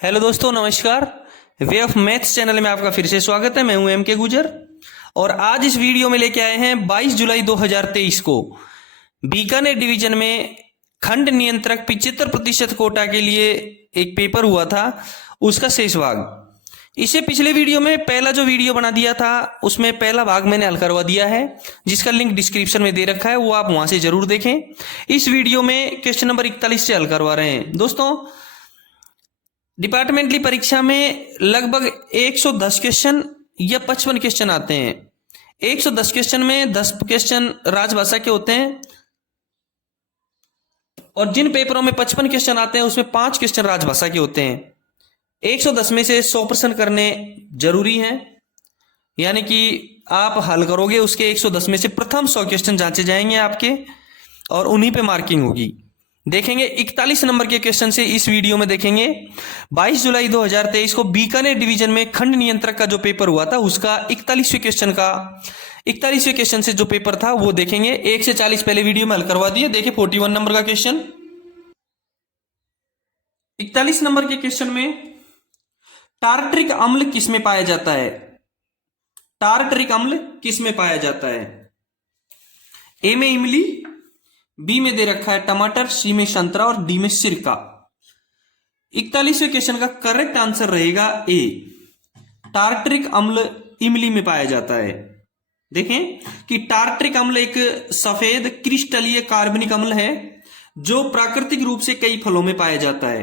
Hello दोस्तों, नमस्कार। Way of maths channel में आपका फिर से स्वागत है। मैं हूं एम के गुजर और आज इस वीडियो में लेके आए हैं 22 जुलाई 2023 को बीकानेर डिवीजन में खंड नियंत्रक 75% कोटा के लिए एक पेपर हुआ था, उसका शेष भाग। इसे पिछले वीडियो में पहला जो वीडियो बना दिया था उसमें पहला भाग मैंने हल करवा दिया है, जिसका लिंक डिस्क्रिप्शन में दे रखा है, वो आप वहां से जरूर देखें। इस वीडियो में क्वेश्चन नंबर 41 से हल करवा रहे हैं। दोस्तों, डिपार्टमेंटली परीक्षा में लगभग 110 क्वेश्चन या 55 क्वेश्चन आते हैं। 110 क्वेश्चन में 10 क्वेश्चन राजभाषा के होते हैं और जिन पेपरों में 55 क्वेश्चन आते हैं उसमें 5 क्वेश्चन राजभाषा के होते हैं। 110 में से 100% करने जरूरी है, यानी कि आप हल करोगे उसके 110 में से प्रथम 100 क्वेश्चन जांचे जाएंगे आपके और उन्हीं पे मार्किंग होगी। देखेंगे 41 नंबर के क्वेश्चन से इस वीडियो में देखेंगे। 22 जुलाई 2023 को बीकानेर डिवीजन में खंड नियंत्रक का जो पेपर हुआ था उसका 41वें क्वेश्चन से जो पेपर था वो देखेंगे। 1 से 40 पहले वीडियो में हल करवा दिए। देखिए 41 नंबर का क्वेश्चन। 41 नंबर के क्वेश्चन में टार्टरिक अम्ल किसमें पाया जाता है? टार्टरिक अम्ल किसमें पाया जाता है? ए में इमली, बी में दे रखा है टमाटर, सी में संतरा और डी में सिरका। 41वें क्वेश्चन का करेक्ट आंसर रहेगा ए, टार्टरिक अम्ल इमली में पाया जाता है। देखें कि टार्टरिक अम्ल एक सफेद क्रिस्टलीय कार्बनिक अम्ल है जो प्राकृतिक रूप से कई फलों में पाया जाता है।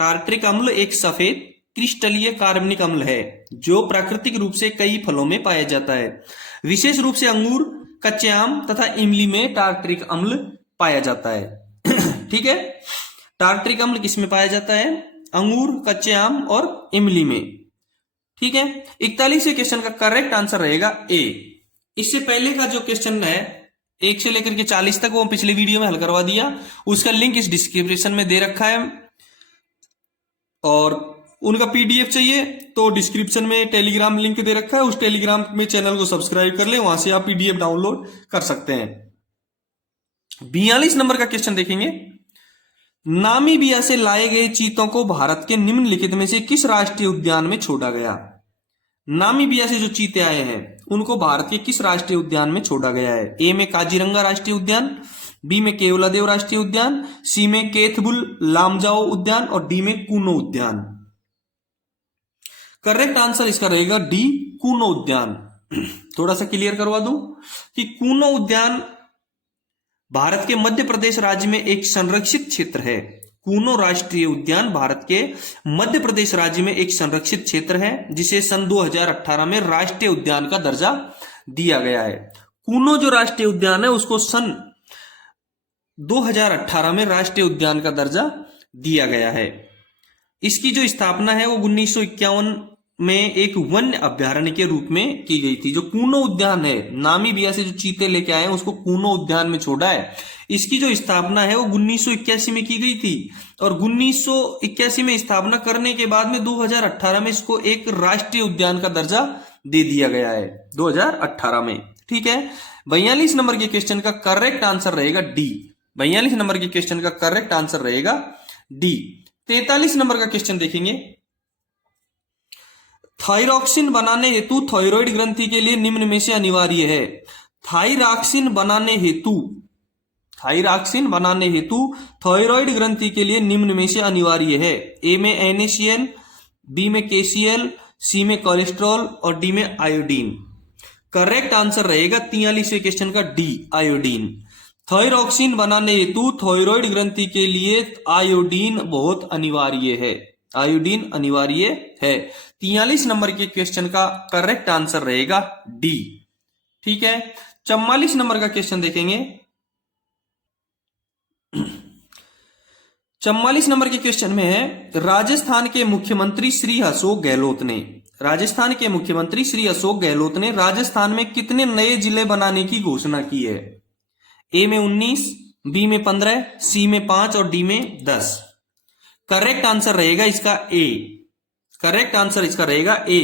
टार्टरिक अम्ल एक सफेद क्रिस्टलीय कार्बनिक अम्ल है जो प्राकृतिक रूप से कई फलों में पाया जाता है। विशेष रूप से अंगूर, कच्चे आम तथा इमली में टार्टरिक अम्ल पाया जाता है। ठीक है, टार्टरिक अम्ल किसमें पाया जाता है? अंगूर, कच्चे आम और इमली में। ठीक है, 41वें क्वेश्चन का करेक्ट आंसर रहेगा ए। इससे पहले का जो क्वेश्चन है 1 से लेकर के 40 तक वो पिछले वीडियो में हल करवा दिया, उसका लिंक इस डिस्क्रिप्शन में दे रखा है और उनका पीडीएफ चाहिए तो डिस्क्रिप्शन में टेलीग्राम लिंक दे रखा है, उस टेलीग्राम में चैनल को सब्सक्राइब कर ले, वहां से आप पीडीएफ डाउनलोड कर सकते हैं। 42 नंबर का क्वेश्चन देखेंगे। नामीबिया से लाए गए चीतों को भारत के निम्नलिखित में से किस राष्ट्रीय उद्यान में छोड़ा गया? नामीबिया से जो चीते आए हैं उनको भारत के किस राष्ट्रीय उद्यान में छोड़ा गया है? ए में काजीरंगा राष्ट्रीय उद्यान, बी में केवलादेव राष्ट्रीय उद्यान, सी में केथबुल लामजाओ उद्यान और डी में कूनो उद्यान। करेक्ट आंसर इसका रहेगा डी, कूनो उद्यान। थोड़ा सा क्लियर करवा दूं कि कूनो उद्यान भारत के मध्य प्रदेश राज्य में एक संरक्षित क्षेत्र है। कूनो राष्ट्रीय उद्यान भारत के मध्य प्रदेश राज्य में एक संरक्षित क्षेत्र है जिसे सन 2018 में राष्ट्रीय उद्यान का दर्जा दिया गया है। कूनो जो राष्ट्रीय उद्यान है उसको सन 2018 में राष्ट्रीय उद्यान का दर्जा दिया गया है। इसकी जो स्थापना है वो 1951 में एक वन्य अभ्यारण्य के रूप में की गई थी। जो कूनो उद्यान है, नामीबिया से जो चीते लेके आए हैं उसको कूनो उद्यान में छोड़ा है। इसकी जो स्थापना है वो 1981 में की गई थी और 1981 में स्थापना करने के बाद में 2018 में इसको एक राष्ट्रीय उद्यान का दर्जा दे दिया गया है, 2018 में। ठीक है, 42 नंबर के क्वेश्चन का करेक्ट आंसर रहेगा डी। 42 नंबर के क्वेश्चन का करेक्ट आंसर रहेगा डी। 43 नंबर का क्वेश्चन देखेंगे। थायरॉक्सिन बनाने हेतु थायराइड ग्रंथि के लिए निम्न में से अनिवार्य है। थायरॉक्सिन बनाने हेतु थायराइड ग्रंथि के लिए निम्न में से अनिवार्य है। ए में NaCl, बी में KCl, सी में कोलेस्ट्रॉल और डी में आयोडीन। करेक्ट आंसर रहेगा 43वें क्वेश्चन का डी, आयोडीन। थायरॉक्सिन बनाने हेतु थायराइड ग्रंथि के लिए आयोडीन बहुत अनिवार्य है, आयोडीन अनिवार्य है। 43 नंबर के क्वेश्चन का करेक्ट आंसर रहेगा डी। ठीक है, 44 नंबर का क्वेश्चन देखेंगे। 44 नंबर के क्वेश्चन में है, राजस्थान के मुख्यमंत्री श्री अशोक गहलोत ने राजस्थान में कितने नए जिले बनाने की घोषणा की है? ए में 19, बी में 15, सी में 5 और डी में 10। करेक्ट आंसर रहेगा इसका ए। करेक्ट आंसर इसका रहेगा ए।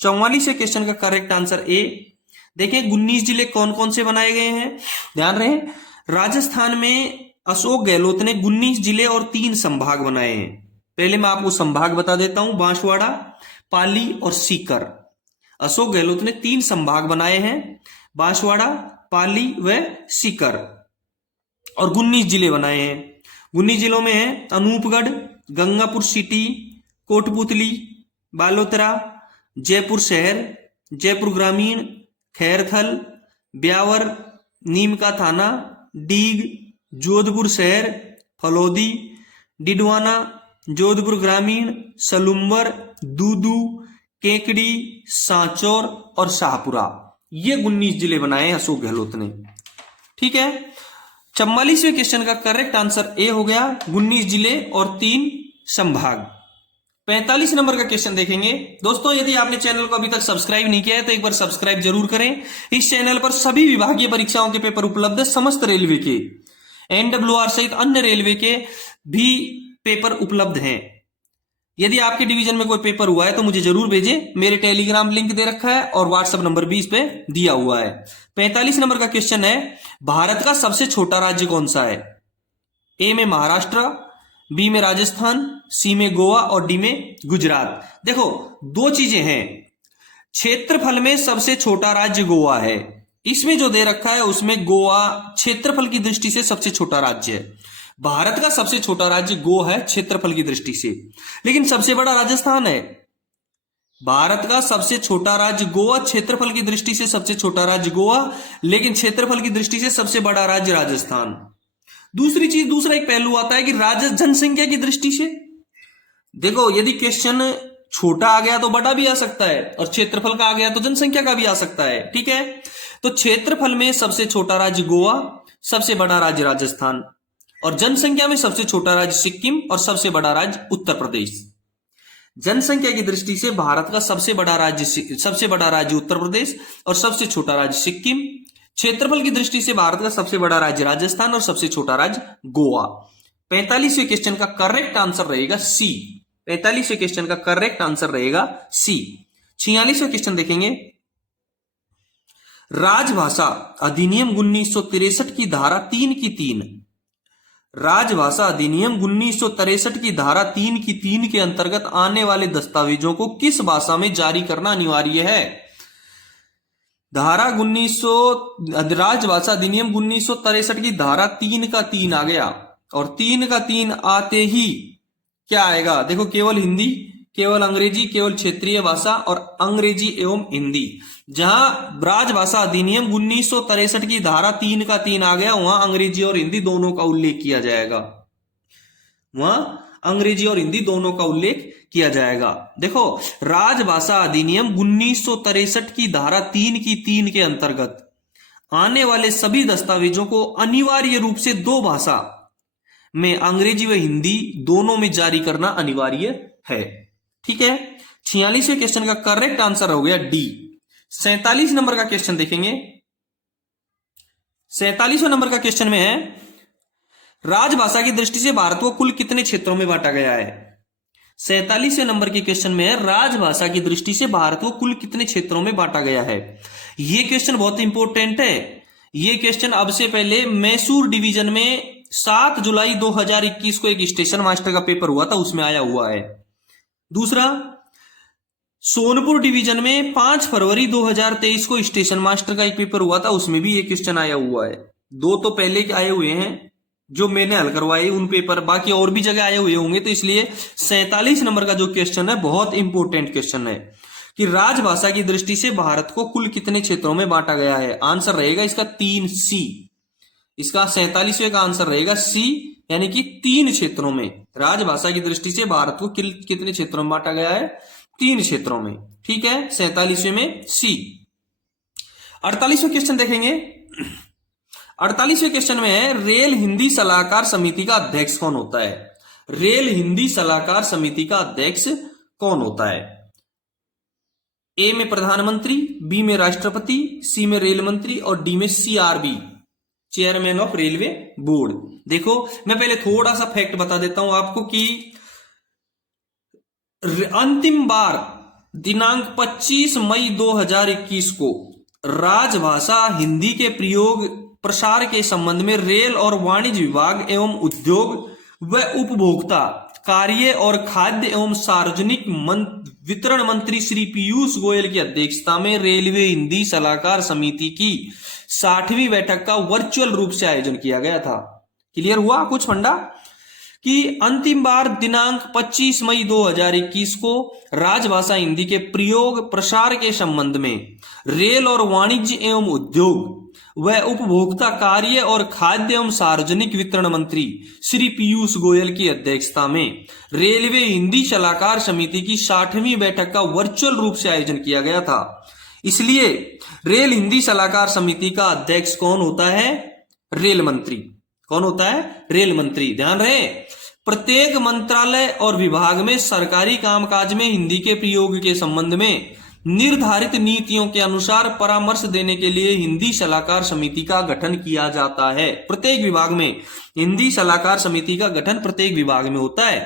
44 क्वेश्चन का करेक्ट आंसर ए। देखें 19 जिले कौन कौन से बनाए गए हैं, ध्यान रहे। राजस्थान में अशोक गहलोत ने 19 जिले और 3 संभाग बनाए हैं। पहले मैं आपको संभाग बता देता हूं, बांसवाड़ा, पाली और सीकर। अशोक गहलोत ने 3 संभाग बनाए हैं, बांसवाड़ा, पाली व सीकर, और 19 जिले बनाए हैं। 19 जिलों में है अनूपगढ़, गंगापुर सिटी, कोटपुतली, बालोतरा, जयपुर शहर, जयपुर ग्रामीण, खैरथल, ब्यावर, नीम का थाना, डीग, जोधपुर शहर, फलौदी, डिडवाना, जोधपुर ग्रामीण, सलुम्बर, दूदू, केकड़ी, सांचौर और शाहपुरा। ये 19 जिले बनाए अशोक गहलोत ने। ठीक है, 44वें क्वेश्चन का करेक्ट आंसर ए हो गया, 19 जिले और 3 संभाग। 45 नंबर का क्वेश्चन देखेंगे। दोस्तों, यदि आपने चैनल को अभी तक सब्सक्राइब नहीं किया है तो एक बार सब्सक्राइब जरूर करें। इस चैनल पर सभी विभागीय परीक्षाओं के पेपर उपलब्ध है, समस्त रेलवे के, एनडब्ल्यूआर सहित अन्य रेलवे के भी पेपर उपलब्ध हैं। यदि आपके डिवीजन में कोई पेपर हुआ है तो मुझे जरूर भेजें, मेरे टेलीग्राम लिंक दे रखा है और व्हाट्सएप नंबर भी इस पे दिया हुआ है। 45 नंबर का क्वेश्चन है, भारत का सबसे छोटा राज्य कौन सा है? ए में महाराष्ट्र, बी में राजस्थान, सी में गोवा और डी में गुजरात। देखो, 2 चीजें हैं। क्षेत्रफल में सबसे छोटा राज्य गोवा है, इसमें जो दे रखा है उसमें गोवा क्षेत्रफल की दृष्टि से सबसे छोटा राज्य है। भारत का सबसे छोटा राज्य गोवा है क्षेत्रफल की दृष्टि से, लेकिन सबसे बड़ा राजस्थान है। भारत का सबसे छोटा राज्य गोवा, क्षेत्रफल की दृष्टि से सबसे छोटा राज्य गोवा, लेकिन क्षेत्रफल की दृष्टि से सबसे बड़ा राज्य राजस्थान। दूसरी चीज, दूसरा एक पहलू आता है कि जनसंख्या की दृष्टि से देखो, यदि क्वेश्चन छोटा आ गया तो बड़ा भी आ सकता है, और क्षेत्रफल का आ गया तो जनसंख्या का भी आ सकता है। ठीक है, तो क्षेत्रफल में सबसे छोटा राज्य गोवा, सबसे बड़ा राज्य राजस्थान, और जनसंख्या में सबसे छोटा राज्य सिक्किम और सबसे बड़ा राज्य उत्तर प्रदेश। जनसंख्या की दृष्टि से भारत का सबसे बड़ा राज्य उत्तर प्रदेश और सबसे छोटा राज्य सिक्किम। क्षेत्रफल की दृष्टि से भारत का सबसे बड़ा राज्य राजस्थान और सबसे छोटा राज्य गोवा। 45वें क्वेश्चन का करेक्ट आंसर रहेगा सी। 45वें क्वेश्चन का करेक्ट आंसर रहेगा सी। 46वें क्वेश्चन देखेंगे। राजभाषा अधिनियम 1963 की धारा 3 की 3, राजभाषा अधिनियम 1963 की धारा 3 की 3 के अंतर्गत आने वाले दस्तावेजों को किस भाषा में जारी करना अनिवार्य है? राजभाषा अधिनियम 1963 की धारा 3 का 3 आ गया, और 3 का 3 आते ही क्या आएगा? देखो, केवल हिंदी, केवल अंग्रेजी, केवल क्षेत्रीय भाषा और अंग्रेजी एवं हिंदी। जहां राजभाषा अधिनियम 1963 की धारा 3 का 3 आ गया, वहां अंग्रेजी और हिंदी दोनों का उल्लेख किया जाएगा। वहां अंग्रेजी और हिंदी दोनों का उल्लेख किया जाएगा। देखो, राजभाषा अधिनियम 1963 की धारा 3 की 3 के अंतर्गत आने वाले सभी दस्तावेजों को अनिवार्य रूप से 2 भाषा में, अंग्रेजी व हिंदी दोनों में जारी करना अनिवार्य है। ठीक है, 46वें क्वेश्चन का करेक्ट आंसर हो गया डी। 47 नंबर का क्वेश्चन देखेंगे। 47वें नंबर का क्वेश्चन में है, राजभाषा की दृष्टि से भारत को कुल कितने क्षेत्रों में बांटा गया है? 47वें नंबर के क्वेश्चन में है, राजभाषा की दृष्टि से भारत को कुल कितने क्षेत्रों में बांटा गया है। यह क्वेश्चन बहुत इंपॉर्टेंट है। यह क्वेश्चन अब से पहले मैसूर डिवीजन में 7 जुलाई 2021 को एक स्टेशन मास्टर का पेपर हुआ था, उसमें आया हुआ है। दूसरा, सोनपुर डिवीजन में 5 फरवरी 2023 को स्टेशन मास्टर का एक पेपर हुआ था, उसमें भी ये क्वेश्चन आया हुआ है। 2 तो पहले के आए हुए हैं जो मैंने हल करवाए उन पेपर, बाकी और भी जगह आए हुए होंगे। तो इसलिए 47 नंबर का जो क्वेश्चन है बहुत इंपॉर्टेंट क्वेश्चन है कि राजभाषा की दृष्टि से भारत को कुल कितने क्षेत्रों में बांटा गया है। आंसर रहेगा इसका 3C। इसका 47वें का आंसर रहेगा सी, यानी कि 3 क्षेत्रों में। राजभाषा की दृष्टि से भारत को कितने क्षेत्रों में बांटा गया है? 3 क्षेत्रों में। ठीक है, 47वें में सी। 48वें क्वेश्चन देखेंगे। 48वें क्वेश्चन में है, रेल हिंदी सलाहकार समिति का अध्यक्ष कौन होता है? रेल हिंदी सलाहकार समिति का अध्यक्ष कौन होता है? ए में प्रधानमंत्री, बी में राष्ट्रपति, सी में रेल मंत्री और डी में CRB, chairman of railway board. देखो, मैं पहले थोड़ा सा फैक्ट बता देता हूं आपको कि अंतिम बार दिनांक 25 मई 2021 को राजभाषा हिंदी के प्रयोग प्रसार के संबंध में रेल और वाणिज्य विभाग एवं उद्योग व उपभोक्ता कार्य और खाद्य एवं सार्वजनिक वितरण मंत्री श्री पीयूष गोयल की अध्यक्षता में रेलवे हिंदी सलाहकार समिति की 60वीं बैठक का वर्चुअल रूप से आयोजन किया गया था। क्लियर हुआ कुछ फंडा? कि अंतिम बार दिनांक 25 मई 2021 को राजभाषा हिंदी के प्रयोग प्रसार के संबंध में रेल और वाणिज्य एवं उद्योग व उपभोक्ता कार्य और खाद्य एवं सार्वजनिक वितरण मंत्री श्री पीयूष गोयल की अध्यक्षता में रेलवे हिंदी सलाहकार समिति की 60वीं बैठक का वर्चुअल रूप से आयोजन किया गया था। इसलिए रेल हिंदी सलाहकार समिति का अध्यक्ष कौन होता है? रेल मंत्री। कौन होता है? रेल मंत्री। ध्यान रहे, प्रत्येक मंत्रालय और विभाग में सरकारी कामकाज में हिंदी के प्रयोग के संबंध में निर्धारित नीतियों के अनुसार परामर्श देने के लिए हिंदी सलाहकार समिति का गठन किया जाता है। प्रत्येक विभाग में हिंदी सलाहकार समिति का गठन प्रत्येक विभाग में होता है।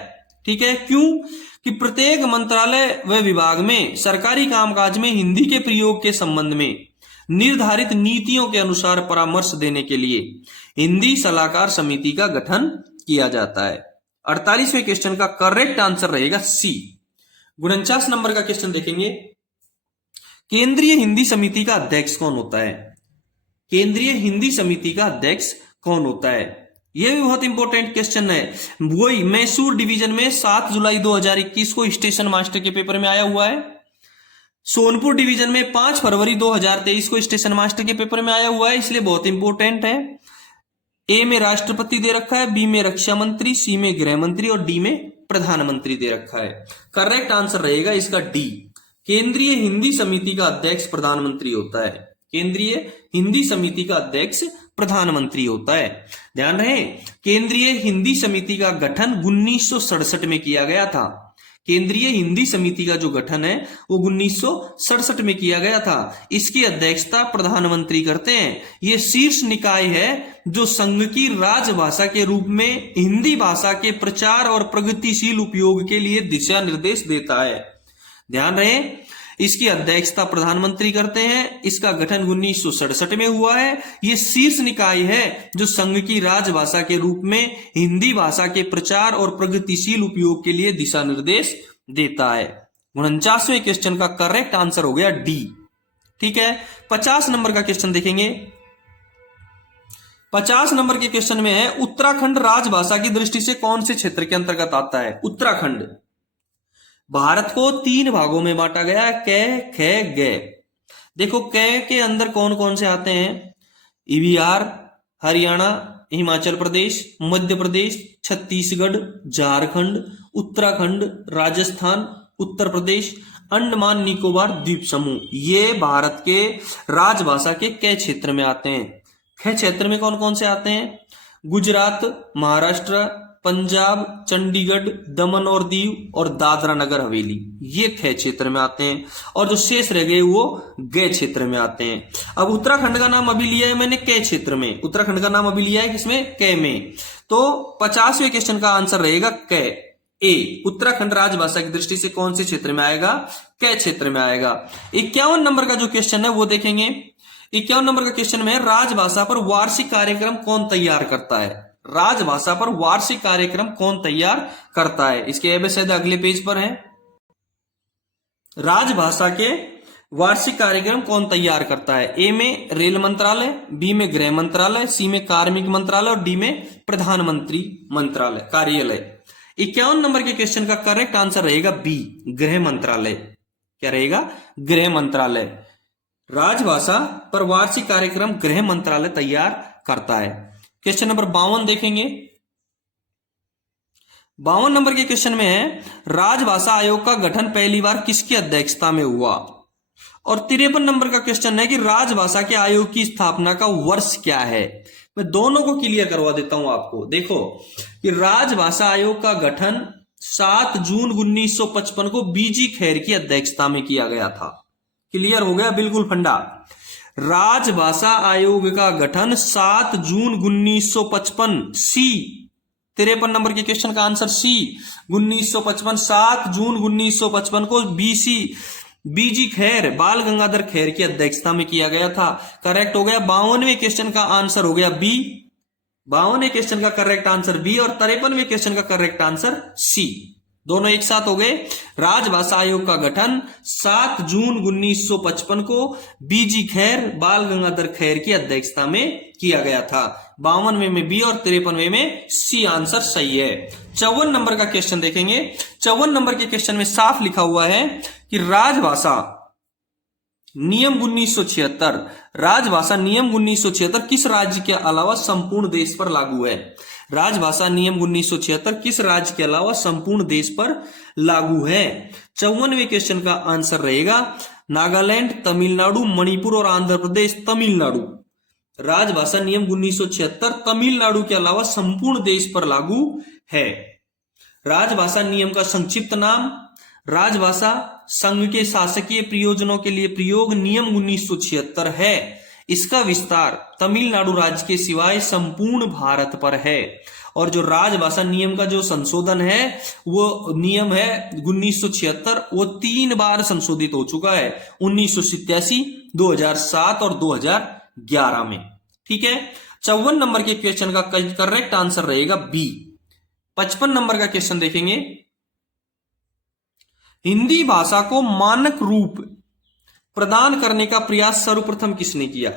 ठीक है, क्यों? कि प्रत्येक मंत्रालय व विभाग में सरकारी कामकाज में हिंदी के प्रयोग के संबंध में निर्धारित नीतियों के अनुसार परामर्श देने के लिए हिंदी सलाहकार समिति का गठन किया जाता है। 48वें क्वेश्चन का करेक्ट आंसर रहेगा सी। 49 नंबर का क्वेश्चन देखेंगे, केंद्रीय हिंदी समिति का अध्यक्ष कौन होता है? केंद्रीय हिंदी समिति का अध्यक्ष कौन होता है? यह भी बहुत इंपॉर्टेंट क्वेश्चन है। वही मैसूर डिवीजन में 7 जुलाई 2021 को स्टेशन मास्टर के पेपर में आया हुआ है। सोनपुर डिवीजन में 5 फरवरी 2023 को स्टेशन मास्टर के पेपर में आया हुआ है, इसलिए बहुत इंपॉर्टेंट है। ए में राष्ट्रपति दे रखा है, बी में रक्षा मंत्री, सी में गृह मंत्री और डी में प्रधानमंत्री दे रखा है। करेक्ट आंसर रहेगा इसका डी। केंद्रीय हिंदी समिति का अध्यक्ष प्रधानमंत्री होता है। केंद्रीय हिंदी समिति का अध्यक्ष प्रधानमंत्री होता है। ध्यान रहे, केंद्रीय हिंदी समिति का गठन 1967 में किया गया था। केंद्रीय हिंदी समिति का जो गठन है वो 1967 में किया गया था। इसकी अध्यक्षता प्रधानमंत्री करते हैं। ये शीर्ष निकाय है जो संघ की राजभाषा के रूप में हिंदी भाषा के प्रचार और प्रगतिशील उपयोग के लिए दिशा निर्देश देता है। ध्यान रहे, इसकी अध्यक्षता प्रधानमंत्री करते हैं। इसका गठन 1967 में हुआ है। यह शीर्ष निकाय है जो संघ की राजभाषा के रूप में हिंदी भाषा के प्रचार और प्रगतिशील उपयोग के लिए दिशा निर्देश देता है। 49वें क्वेश्चन का करेक्ट आंसर हो गया डी। ठीक है, 50 नंबर का क्वेश्चन देखेंगे। 50 नंबर के क्वेश्चन में है, उत्तराखंड राजभाषा की दृष्टि से कौन से क्षेत्र के अंतर्गत आता है? उत्तराखंड भारत को 3 भागों में बांटा गया है, क, ख, ग। देखो क के अंदर कौन कौन से आते हैं? बिहार, हरियाणा, हिमाचल प्रदेश, मध्य प्रदेश, छत्तीसगढ़, झारखंड, उत्तराखंड, राजस्थान, उत्तर प्रदेश, अंडमान निकोबार द्वीप समूह, ये भारत के राजभाषा के क क्षेत्र में आते हैं। ख क्षेत्र में कौन कौन से आते हैं? गुजरात, महाराष्ट्र, पंजाब, चंडीगढ़, दमन और दीव और दादरा नगर हवेली, ये ख क्षेत्र में आते हैं। और जो शेष रह गए वो ग क्षेत्र में आते हैं। अब उत्तराखंड का नाम अभी लिया है मैंने क क्षेत्र में, उत्तराखंड का नाम अभी लिया है किसमें? क में। तो 50वें क्वेश्चन का आंसर रहेगा क, ए। उत्तराखंड राजभाषा की दृष्टि से कौन से क्षेत्र में आएगा? क क्षेत्र में आएगा। 51 नंबर का जो क्वेश्चन है वो देखेंगे। 51 नंबर का क्वेश्चन में, राजभाषा पर वार्षिक कार्यक्रम कौन तैयार करता है? राजभाषा पर वार्षिक कार्यक्रम कौन तैयार करता है? इसके एबीसीडी अगले पेज पर है। राजभाषा के वार्षिक कार्यक्रम कौन तैयार करता है? ए में रेल मंत्रालय, बी में गृह मंत्रालय, सी में कार्मिक मंत्रालय और डी में प्रधानमंत्री मंत्रालय कार्यालय। 51 नंबर के क्वेश्चन का करेक्ट आंसर रहेगा बी, गृह मंत्रालय। क्या रहेगा? गृह मंत्रालय। राजभाषा पर वार्षिक कार्यक्रम गृह मंत्रालय तैयार करता है। क्वेश्चन नंबर 52 देखेंगे। 52 नंबर के क्वेश्चन में है, राजभाषा आयोग का गठन पहली बार किसकी अध्यक्षता में हुआ? और 53 नंबर का क्वेश्चन है कि राजभाषा के आयोग की स्थापना का वर्ष क्या है? मैं दोनों को क्लियर करवा देता हूं आपको। देखो कि राजभाषा आयोग का गठन 7 जून 1955 को बीजी खैर की अध्यक्षता में किया गया था। क्लियर हो गया? बिल्कुल फंडा। राजभाषा आयोग का गठन 7 जून 1955, सी। 53 नंबर के क्वेश्चन का आंसर सी, 1955, 7 जून 1955 को बीजी खैर, बाल गंगाधर खैर की अध्यक्षता में किया गया था। करेक्ट हो गया। 52वें क्वेश्चन का आंसर हो गया बी, 52वें क्वेश्चन का करेक्ट आंसर बी और 53वें क्वेश्चन का करेक्ट आंसर सी। दोनों एक साथ हो गए। राजभाषा आयोग का गठन 7 जून 1955 को बीजी खैर, बाल गंगाधर खैर की अध्यक्षता में किया गया था। 52वें में बी और 53वें में सी आंसर सही है। 54 नंबर का क्वेश्चन देखेंगे। 54 नंबर के क्वेश्चन में साफ लिखा हुआ है कि राजभाषा नियम 1976, राजभाषा नियम 1976 किस राज्य के अलावा संपूर्ण देश पर लागू है? राजभाषा नियम 1976 किस राज्य के अलावा संपूर्ण देश पर लागू है? 54वें क्वेश्चन का आंसर रहेगा नागालैंड, तमिलनाडु, मणिपुर और आंध्र प्रदेश। तमिलनाडु। राजभाषा नियम 1976 तमिलनाडु के अलावा संपूर्ण देश पर लागू है। राजभाषा नियम का संक्षिप्त नाम राजभाषा संघ के शासकीय प्रयोजनों के लिए प्रयोग नियम 1976 है। इसका विस्तार तमिलनाडु राज्य के सिवाय संपूर्ण भारत पर है। और जो राजभाषा नियम का जो संशोधन है वो नियम है 1976, वो 3 बार संशोधित हो चुका है, 1987, 2007 और 2011 में। ठीक है। 54 नंबर के क्वेश्चन का करेक्ट आंसर रहेगा बी। 55 नंबर का क्वेश्चन देखेंगे। हिंदी भाषा को मानक रूप प्रदान करने का प्रयास सर्वप्रथम किसने किया?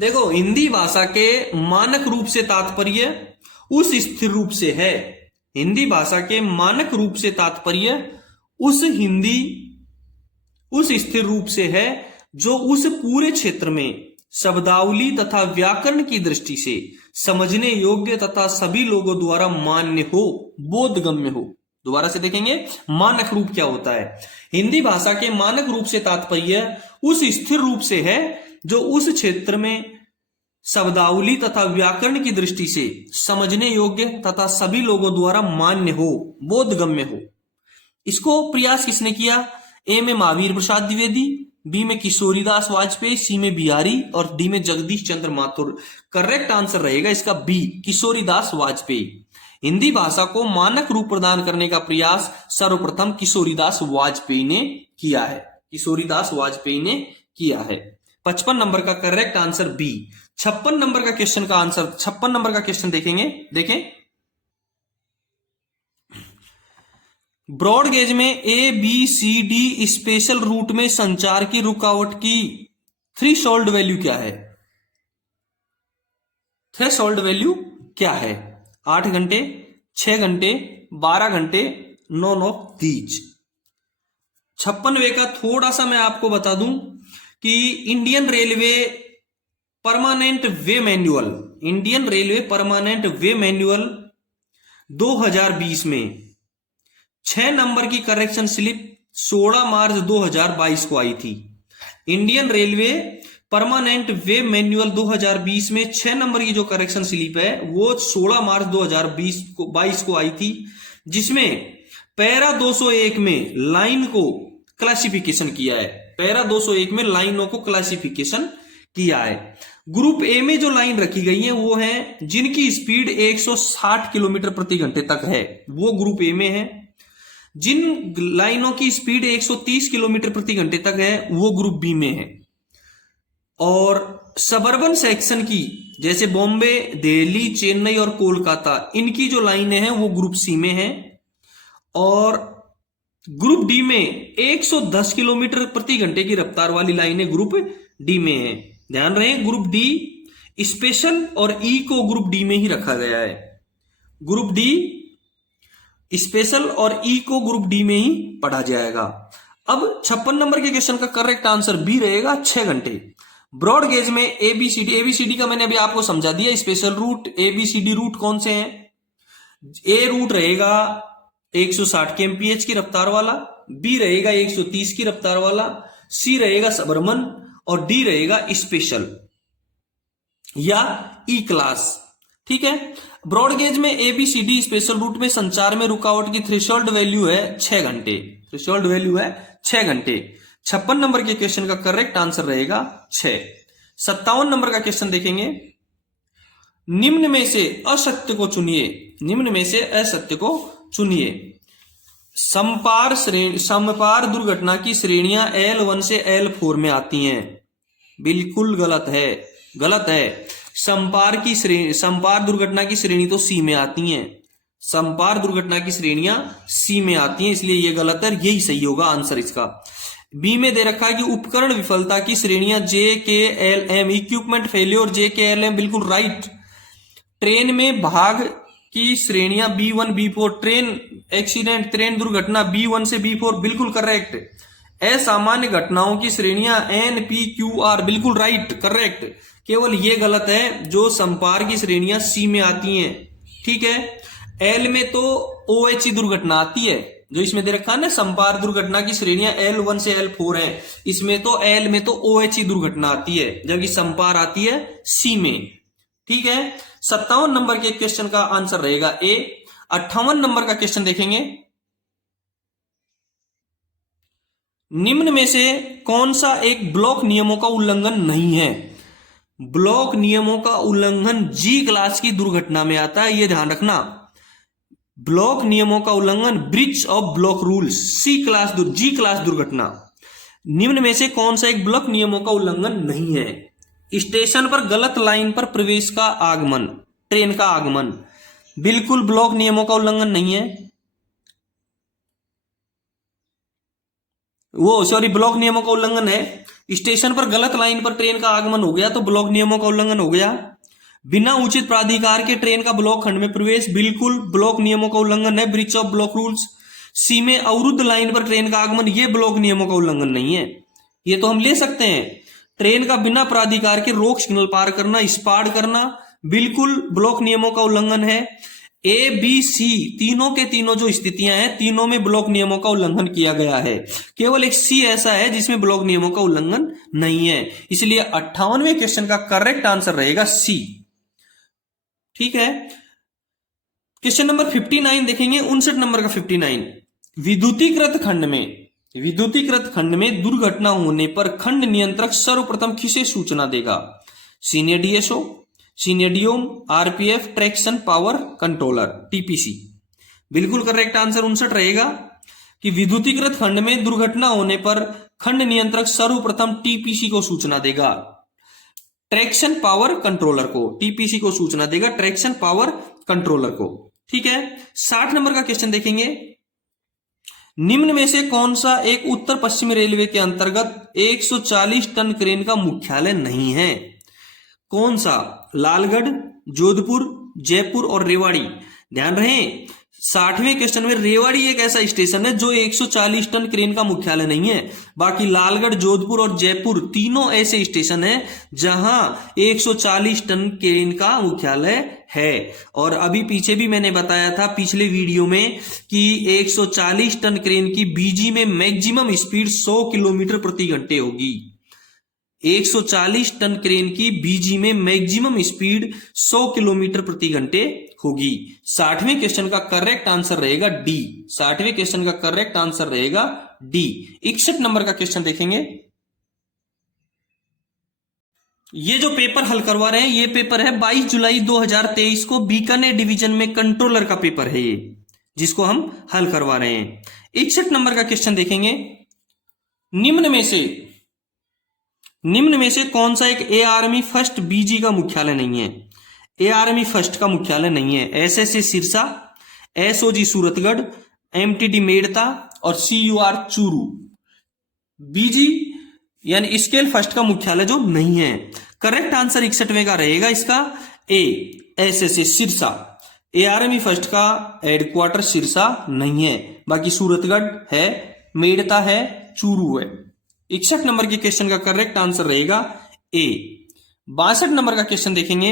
देखो, हिंदी भाषा के मानक रूप से तात्पर्य उस स्थिर रूप से है। हिंदी भाषा के मानक रूप से तात्पर्य उस स्थिर रूप से है जो उस पूरे क्षेत्र में शब्दावली तथा व्याकरण की दृष्टि से समझने योग्य तथा सभी लोगों द्वारा मान्य हो, बोधगम्य हो। दोबारा से देखेंगे मानक रूप क्या होता है। हिंदी भाषा के मानक रूप से तात्पर्य उस स्थिर रूप से है जो उस क्षेत्र में शब्दावली तथा व्याकरण की दृष्टि से समझने योग्य तथा सभी लोगों द्वारा मान्य हो, बोधगम्य हो। इसको प्रयास किसने किया? ए में महावीर प्रसाद द्विवेदी, बी में किशोरीदास वाजपेयी, सी में बिहारी और डी में जगदीश चंद्र माथुर। करेक्ट आंसर रहेगा इसका बी, किशोरीदास वाजपेयी। हिंदी भाषा को मानक रूप प्रदान करने का प्रयास सर्वप्रथम किशोरीदास वाजपेयी ने किया है। किशोरीदास वाजपेयी ने किया है। 55 नंबर का करेक्ट आंसर बी। 56 नंबर का क्वेश्चन का आंसर, 56 नंबर का क्वेश्चन देखेंगे। देखें, ब्रॉड गेज में A B C D special route में संचार की रुकावट की थ्रेशोल्ड वैल्यू क्या है? थ्रेशोल्ड वैल्यू क्या है? 8 घंटे, 6 घंटे, 12 घंटे, नॉन ऑफ दीज। 56वें का थोड़ा सा मैं आपको बता दूं कि इंडियन रेलवे परमानेंट वे मैन्युअल, इंडियन रेलवे परमानेंट वे मैन्युअल 2020 में 6 नंबर की करेक्शन स्लिप 16 मार्च 2022 को आई थी। इंडियन रेलवे परमानेंट वे मैन्युअल 2020 में 6 नंबर की जो करेक्शन स्लिप है वो 16 मार्च 2022 को आई थी, जिसमें पैरा 201 में लाइन को क्लासिफिकेशन किया है। पैरा 201 में लाइनों को क्लासिफिकेशन किया है। ग्रुप ए में जो लाइन रखी गई है वो है जिनकी स्पीड 160 किलोमीटर प्रति घंटे तक है, वो ग्रुप ए में है। जिन लाइनों की स्पीड 130 किलोमीटर प्रति घंटे तक है वो ग्रुप बी में है। और सबर्बन सेक्शन की जैसे बॉम्बे, दिल्ली, चेन्नई और कोलकाता, इनकी जो लाइनें हैं वो ग्रुप सी में है। और ग्रुप डी में 110 किलोमीटर प्रति घंटे की रफ्तार वाली लाइनें ग्रुप डी में है। ध्यान रहे, ग्रुप डी स्पेशल और ई को ग्रुप डी में ही रखा गया है। ग्रुप डी स्पेशल और ई को ग्रुप डी में ही पढ़ा जाएगा। अब 56 नंबर के क्वेश्चन का करेक्ट आंसर बी रहेगा, 6 घंटे। ब्रॉड गेज में एबीसीडी का मैंने अभी आपको समझा दिया। स्पेशल रूट, एबीसीडी रूट कौन से हैं? ए रूट रहेगा 160 kmph की रफ्तार वाला, बी रहेगा 130 की रफ्तार वाला, सी रहेगा सबर्मन और डी रहेगा स्पेशल या ई क्लास। ठीक है। ब्रॉड गेज में एबीसीडी स्पेशल रूट में संचार में रुकावट की थ्रेशोल्ड वैल्यू है 6 घंटे। थ्रेशोल्ड वैल्यू है 6 घंटे। 56 नंबर के क्वेश्चन का करेक्ट आंसर रहेगा 6। 57 नंबर का क्वेश्चन देखेंगे। निम्न में से असत्य को चुनिए। निम्न में से असत्य को चुनिए। समपार दुर्घटना की श्रेणियां L1 से L4 में आती हैं। बिल्कुल गलत है, गलत है। समपार दुर्घटना की श्रेणी तो सी में आती है, समपार दुर्घटना की श्रेणियां सी में आती हैं, इसलिए ये गलत है, यही सही होगा आंसर इसका। बी में दे रखा है कि उपकरण विफलता की श्रेणियां जे के एल एम, इक्विपमेंट फेल्योर जे के एल एम, बिल्कुल राइट। ट्रेन में भाग की श्रेणियां B1 B4, train accident, train दुर्घटना B1 से B4, बिल्कुल करेक्ट। असामान्य घटनाओं की श्रेणियां NPQR, बिल्कुल राइट करेक्ट। केवल ये गलत है जो संपार की श्रेणियां सी में आती हैं, ठीक है। एल में तो OHE दुर्घटना आती है, जो इसमें दे रखा है ना, संपार दुर्घटना की श्रेणियां L1 से L4 हैं, इसमें तो एल में तो OHE दुर्घटना आती है, जबकि संपार आती है सी में, ठीक है। 57 नंबर के क्वेश्चन का आंसर रहेगा ए। 58 नंबर का क्वेश्चन देखेंगे, निम्न में से कौन सा एक ब्लॉक नियमों का उल्लंघन नहीं है? ब्लॉक नियमों का उल्लंघन जी क्लास की दुर्घटना में आता है, यह ध्यान रखना। ब्लॉक नियमों का उल्लंघन breach of block rules G class दुर्घटना। निम्न में से कौन सा एक ब्लॉक नियमों का उल्लंघन नहीं है? स्टेशन पर गलत लाइन पर प्रवेश का आगमन, ट्रेन का आगमन, बिल्कुल ब्लॉक नियमों का उल्लंघन नहीं है। ब्लॉक नियमों का उल्लंघन है। स्टेशन पर गलत लाइन पर ट्रेन का आगमन हो गया तो ब्लॉक नियमों का उल्लंघन हो गया। बिना उचित प्राधिकार के ट्रेन का ब्लॉक खंड में प्रवेश, बिल्कुल ब्लॉक नियमों का उल्लंघन है, ब्रीच ऑफ ब्लॉक रूल्स। सी में अवरुद्ध लाइन पर ट्रेन का आगमन, ये ब्लॉक नियमों का उल्लंघन नहीं है, ये तो हम ले सकते हैं। ट्रेन का बिना प्राधिकार के रोक सिग्नल पार करना, स्पाड करना, बिल्कुल ब्लॉक नियमों का उल्लंघन है। ए बी सी तीनों के तीनों जो स्थितियां हैं, तीनों में ब्लॉक नियमों का उल्लंघन किया गया है। केवल एक सी ऐसा है जिसमें ब्लॉक नियमों का उल्लंघन नहीं है, इसलिए 58वें क्वेश्चन का करेक्ट आंसर रहेगा सी, ठीक है। क्वेश्चन नंबर 59 देखेंगे, 59 नंबर का 59। विद्युतीकृत खंड में दुर्घटना होने पर खंड नियंत्रक सर्वप्रथम किसे सूचना देगा? Senior DSO, senior DOM, RPF, traction power controller, TPC. बिल्कुल करेक्ट आंसर 59 रहेगा कि विद्युतीकृत खंड में दुर्घटना होने पर खंड नियंत्रक सर्वप्रथम टीपीसी को सूचना देगा, ट्रैक्शन पावर कंट्रोलर को, टीपीसी को सूचना देगा ट्रैक्शन पावर कंट्रोलर को, ठीक है। 60 नंबर का क्वेश्चन देखेंगे, निम्न में से कौन सा एक उत्तर पश्चिमी रेलवे के अंतर्गत 140 टन क्रेन का मुख्यालय नहीं है? कौन सा? लालगढ़, जोधपुर, जयपुर और रेवाड़ी। ध्यान रहे 60वें क्वेश्चन में रेवाड़ी एक ऐसा स्टेशन है जो 140 टन क्रेन का मुख्यालय नहीं है, बाकी लालगढ़, जोधपुर और जयपुर तीनों ऐसे स्टेशन हैं जहां 140 टन क्रेन का मुख्यालय है। और अभी पीछे भी मैंने बताया था पिछले वीडियो में कि 140 टन क्रेन की बीजी में मैक्सिमम स्पीड 100 किलोमीटर प्रति घंटे होगी। 140 टन क्रेन की बीजी में मैक्सिमम स्पीड 100 किलोमीटर प्रति घंटे होगी। 60वें क्वेश्चन का करेक्ट आंसर रहेगा डी। 60वें क्वेश्चन का करेक्ट आंसर रहेगा डी। 61 नंबर का क्वेश्चन देखेंगे, ये जो पेपर हल करवा रहे हैं ये पेपर है 22 जुलाई 2023 को बीकानेर डिवीजन में कंट्रोलर का पेपर है ये, जिसको हम हल करवा रहे हैं। 61 नंबर का क्वेश्चन देखेंगे, निम्न में से कौन सा एक ए आर्मी फर्स्ट बीजी का मुख्यालय नहीं है? ए आर्मी फर्स्ट का मुख्यालय नहीं है। SSC Sirsa, SOG Suratgarh, MTD Merta और सीयूआर चूरू। बीजी यानी स्केल फर्स्ट का मुख्यालय जो नहीं है। करेक्ट आंसर 61वें का रहेगा इसका ए, एसएससी सिरसा। ए आर्मी फर्स्ट का हेडक्वार्टर सिरसा नहीं है, बाकी सूरतगढ़ है, मेड़ता है, चूरू है। 61 नंबर के क्वेश्चन का करेक्ट आंसर रहेगा ए। 62 नंबर का क्वेश्चन देखेंगे,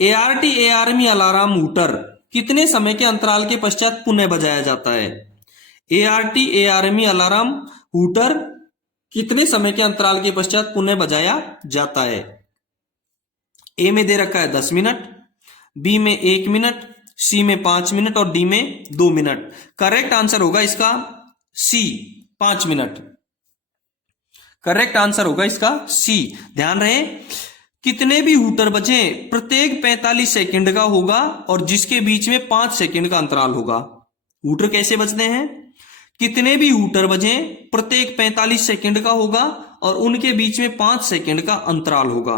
एआरटी ए आर्मी अलार्म हूटर कितने समय के अंतराल के पश्चात पुनः बजाया जाता है? एआरटी ए आर्मी अलार्म हूटर कितने समय के अंतराल के पश्चात पुनः बजाया जाता है? ए में दे रखा है 10 मिनट, बी में 1 मिनट, सी में 5 मिनट और डी में 2 मिनट। करेक्ट आंसर होगा इसका सी, 5 मिनट। करेक्ट आंसर होगा इसका सी। ध्यान रहे कितने भी हूटर बजे प्रत्येक 45 सेकंड का होगा और जिसके बीच में 5 सेकंड का अंतराल होगा। हूटर कैसे बजते हैं? कितने भी हूटर बजे प्रत्येक 45 सेकंड का होगा और उनके बीच में 5 सेकंड का अंतराल होगा।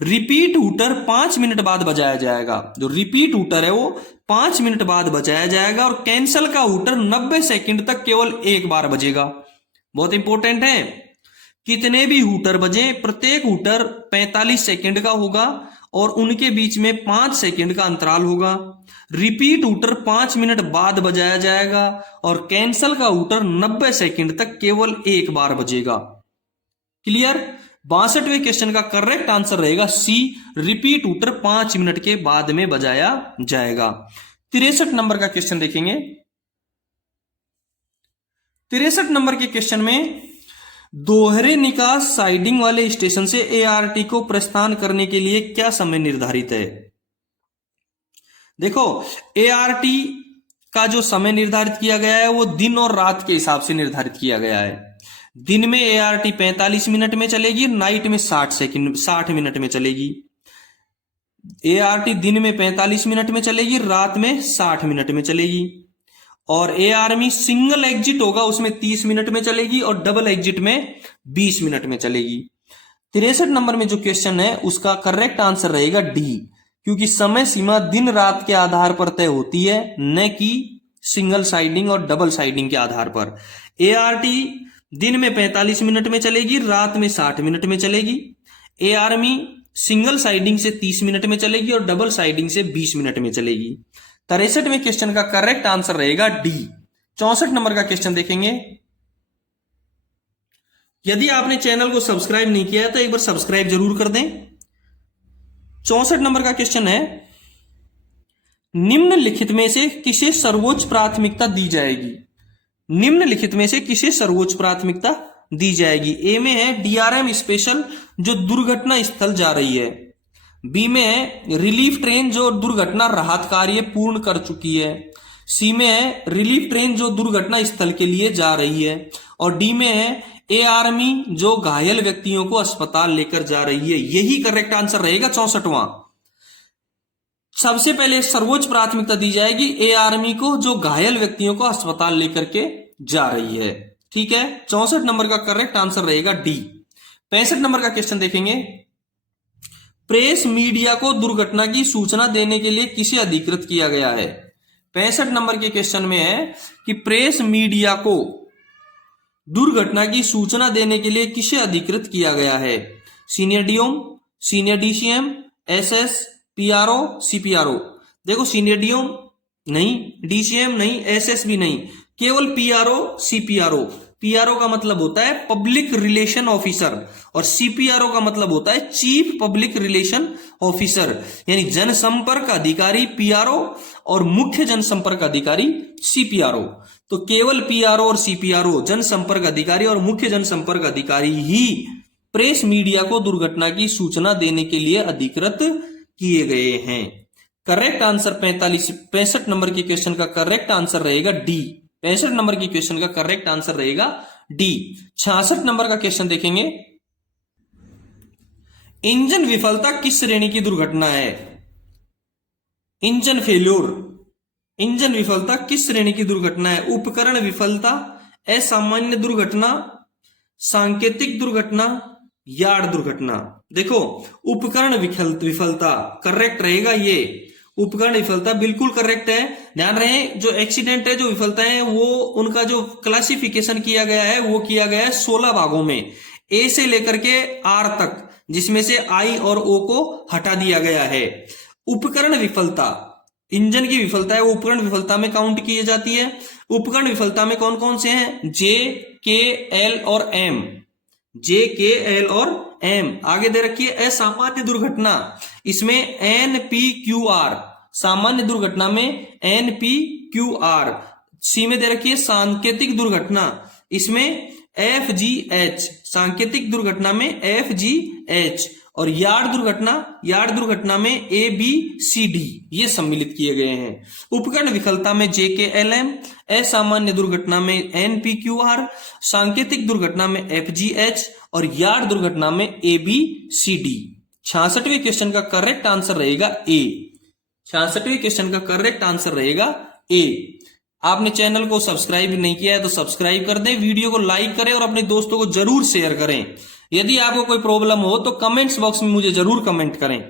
रिपीट हूटर 5 मिनट बाद बजाया जाएगा। जो रिपीट हूटर है वो 5 मिनट बाद बजाया जाएगा और कैंसल का हूटर 90 सेकंड तक केवल एक बार बजेगा। बहुत इंपॉर्टेंट है। कितने भी हूटर बजे, प्रत्येक हूटर 45 सेकंड का होगा और उनके बीच में 5 सेकंड का अंतराल होगा। रिपीट हूटर 5 मिनट बाद बजाया जाएगा और कैंसल का हूटर 90 सेकंड तक केवल एक बार बजेगा। क्लियर? 62वें क्वेश्चन का करेक्ट आंसर रहेगा सी, रिपीट हूटर 5 मिनट के बाद में बजाया जाएगा। 63 नंबर का क्वेश्चन देखेंगे। 63 नंबर के क्वेश्चन में दोहरे निकास साइडिंग वाले स्टेशन से एआरटी को प्रस्थान करने के लिए क्या समय निर्धारित है? देखो, एआरटी का जो समय निर्धारित किया गया है वो दिन और रात के हिसाब से निर्धारित किया गया है। दिन में एआरटी 45 मिनट में चलेगी, नाइट में 60 मिनट में चलेगी। एआरटी दिन में 45 मिनट में चलेगी, रात में 60 मिनट में चलेगी। और एआरमी सिंगल एग्जिट होगा उसमें 30 मिनट में चलेगी और डबल एग्जिट में 20 मिनट में चलेगी। 63 नंबर में जो क्वेश्चन है उसका करेक्ट आंसर रहेगा डी, क्योंकि समय सीमा दिन रात के आधार पर तय होती है, न कि सिंगल साइडिंग और डबल साइडिंग के आधार पर। एआरटी दिन में 45 मिनट में चलेगी, रात में 60 मिनट में चलेगी। एआरमी सिंगल साइडिंग से 30 मिनट में चलेगी और डबल साइडिंग से 20 मिनट में चलेगी। 63वें क्वेश्चन का करेक्ट आंसर रहेगा डी। 64 नंबर का क्वेश्चन देखेंगे। यदि आपने चैनल को सब्सक्राइब नहीं किया है तो एक बार सब्सक्राइब जरूर कर दें। 64 नंबर का क्वेश्चन है, निम्नलिखित में से किसे सर्वोच्च प्राथमिकता दी जाएगी? निम्नलिखित में से किसे सर्वोच्च प्राथमिकता दी जाएगी? ए में है डीआरएम स्पेशल जो दुर्घटना स्थल जा रही है। बी में है रिलीफ ट्रेन जो दुर्घटना राहत कार्य पूर्ण कर चुकी है। सी में है रिलीफ ट्रेन जो दुर्घटना स्थल के लिए जा रही है। और डी में है एआरमी जो घायल व्यक्तियों को अस्पताल लेकर जा रही है। यही करेक्ट आंसर रहेगा 64वां। सबसे पहले सर्वोच्च प्राथमिकता दी जाएगी एआरमी को जो घायल व्यक्तियों को अस्पताल लेकर के जा रही है। ठीक है, 64 नंबर का करेक्ट आंसर रहेगा डी। 65 नंबर का क्वेश्चन देखेंगे। प्रेस मीडिया को दुर्घटना की सूचना देने के लिए किसे अधिकृत किया गया है? 65 नंबर के क्वेश्चन में है कि प्रेस मीडिया को दुर्घटना की सूचना देने के लिए किसे अधिकृत किया गया है? Senior DOM, senior DCM, SS, PRO, CPRO. देखो, सीनियर डीओम नहीं, डीसीएम नहीं, एसएस भी नहीं, केवल पीआरओ, सीपीआरओ। पीआरओ का मतलब होता है पब्लिक रिलेशन ऑफिसर और सीपीआरओ का मतलब होता है चीफ पब्लिक रिलेशन ऑफिसर, यानी जनसंपर्क अधिकारी पीआरओ और मुख्य जनसंपर्क अधिकारी सीपीआरओ। तो केवल पीआरओ और सीपीआरओ, जनसंपर्क अधिकारी और मुख्य जनसंपर्क अधिकारी ही प्रेस मीडिया को दुर्घटना की सूचना देने के लिए अधिकृत किए गए हैं। करेक्ट आंसर 65 नंबर के क्वेश्चन का करेक्ट आंसर रहेगा डी। 65 नंबर की क्वेश्चन का करेक्ट आंसर रहेगा डी। 66 नंबर का क्वेश्चन देखेंगे। इंजन विफलता किस श्रेणी की दुर्घटना है? इंजन फेल्योर, इंजन विफलता किस श्रेणी की दुर्घटना है? उपकरण विफलता, असामान्य दुर्घटना, सांकेतिक दुर्घटना, यार्ड दुर्घटना। देखो, उपकरण विफलता करेक्ट रहेगा ये। उपकरण विफलता बिल्कुल करेक्ट है। ध्यान रहे, जो एक्सीडेंट है, जो विफलता है, वो उनका जो क्लासिफिकेशन किया गया है वो किया गया है 16 भागों में, ए से लेकर के आर तक, जिसमें से आई और ओ को हटा दिया गया है। उपकरण विफलता, इंजन की विफलता है वो उपकरण विफलता में काउंट की जाती है। उपकरण विफलता में कौन कौन से हैं? जे, के, एल और एम। जे, के, एल और एम। आगे दे रखिए असामान्य दुर्घटना, इसमें एनपीक्यूआर, सामान्य दुर्घटना में एनपीक्यूआर। सी में दे रखिए सांकेतिक दुर्घटना, इसमें एफजीएच, सांकेतिक दुर्घटना में एफजीएच। और यार्ड दुर्घटना में एबीसीडी, ये सम्मिलित किए गए हैं। उपकरण विफलता में जेकेएलएम, असामान्य दुर्घटना में एनपीक्यूआर, सांकेतिक दुर्घटना में एफजीएच और यार्ड दुर्घटना में एबीसीडी। 66वें क्वेश्चन का करेक्ट आंसर रहेगा ए। 66वें क्वेश्चन का करेक्ट आंसर रहेगा ए। आपने चैनल को सब्सक्राइब नहीं किया है तो सब्सक्राइब कर दें, वीडियो को लाइक करें और अपने दोस्तों को जरूर शेयर करें। यदि आपको कोई प्रॉब्लम हो तो कमेंट्स बॉक्स में मुझे जरूर कमेंट करें।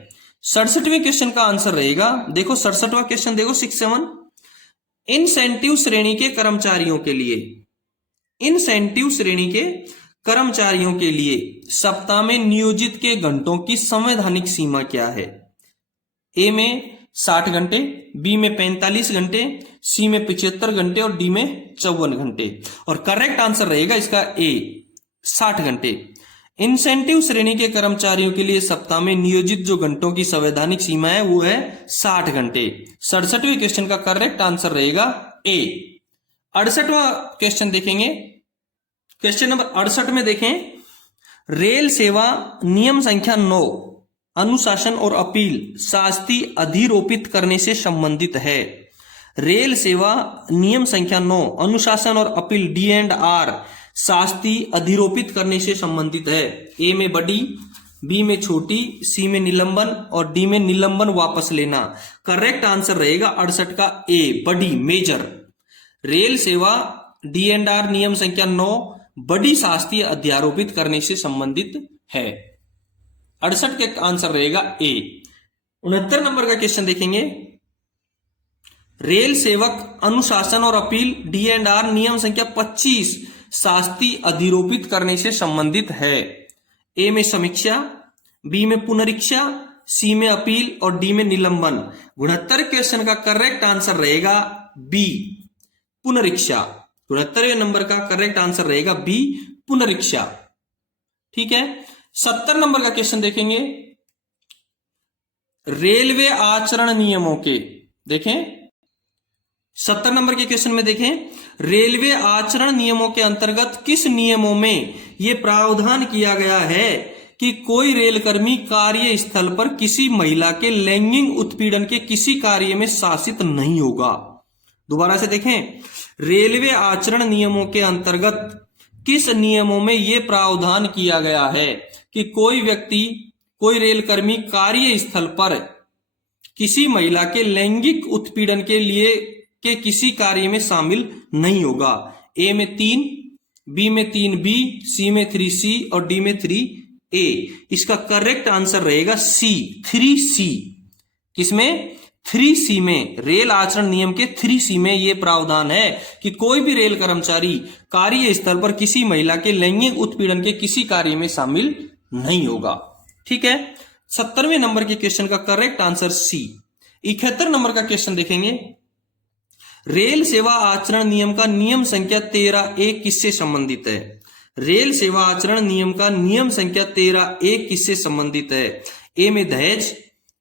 67वें क्वेश्चन का आंसर रहेगा, देखो 67वां क्वेश्चन देखो 67, इंसेंटिव श्रेणी के कर्मचारियों के लिए, इंसेंटिव श्रेणी के कर्मचारियों के लिए सप्ताह में नियोजित के घंटों की संवैधानिक सीमा क्या है? ए में 60 घंटे, बी में 45 घंटे, सी में 75 घंटे और डी में 54 घंटे। और करेक्ट आंसर रहेगा इसका ए, 60 घंटे। इंसेंटिव श्रेणी के कर्मचारियों के लिए सप्ताह में नियोजित जो घंटों की संवैधानिक सीमा है वो है 60 घंटे। 67वें क्वेश्चन का करेक्ट आंसर रहेगा ए। 68वां क्वेश्चन देखेंगे, क्वेश्चन नंबर 68 में देखें, रेल सेवा नियम संख्या 9 अनुशासन और अपील शास्ति अधिरोपित करने से संबंधित है। रेल सेवा नियम संख्या 9 अनुशासन और अपील डी एंड आर शास्ति अधिरोपित करने से संबंधित है। ए में बड़ी, बी में छोटी, सी में निलंबन और डी में निलंबन वापस लेना। करेक्ट आंसर रहेगा 68 का ए, बड़ी, मेजर। रेल सेवा डी एंड आर नियम संख्या 9 बड़ी शास्ति अध्यारोपित करने से संबंधित है। 68 के आंसर रहेगा ए। 69 नंबर का क्वेश्चन देखेंगे, रेल सेवक अनुशासन और अपील डी एंड आर नियम संख्या 25 शास्ति अधिरोपित करने से संबंधित है। ए में समीक्षा, बी में पुनरीक्षा, सी में अपील और डी में निलंबन। 69 क्वेश्चन का करेक्ट आंसर रहेगा बी, पुनरीक्षा। 69वें नंबर का करेक्ट आंसर रहेगा बी, पुनरीक्षा। ठीक है। 70 नंबर का क्वेश्चन देखेंगे, रेलवे आचरण नियमों के, देखें 70 नंबर के क्वेश्चन में देखें, रेलवे आचरण नियमों के अंतर्गत किस नियमों में यह प्रावधान किया गया है कि कोई रेलकर्मी कार्य स्थल पर किसी महिला के लैंगिक उत्पीड़न के किसी कार्य में शासित नहीं होगा। दोबारा से देखें, रेलवे आचरण नियमों के अंतर्गत किस नियमों में यह प्रावधान किया गया है कि कोई व्यक्ति, कोई रेलकर्मी कार्य स्थल पर किसी महिला के लैंगिक उत्पीड़न के लिए के किसी कार्य में शामिल नहीं होगा। ए में 3, बी में 3B, सी में 3C और डी में 3A। इसका करेक्ट आंसर रहेगा सी, 3C। किसमें? 3C में, रेल आचरण नियम के 3C में यह प्रावधान है कि कोई भी रेल कर्मचारी कार्य स्थल पर किसी महिला के लैंगिक उत्पीड़न के किसी कार्य में शामिल नहीं होगा। ठीक है। 70वें नंबर के क्वेश्चन का करेक्ट आंसर सी। 71 नंबर का क्वेश्चन देखेंगे, रेल सेवा आचरण नियम का नियम संख्या 13A किससे संबंधित है? रेल सेवा आचरण नियम का नियम संख्या 13A किससे संबंधित है? ए में दहेज,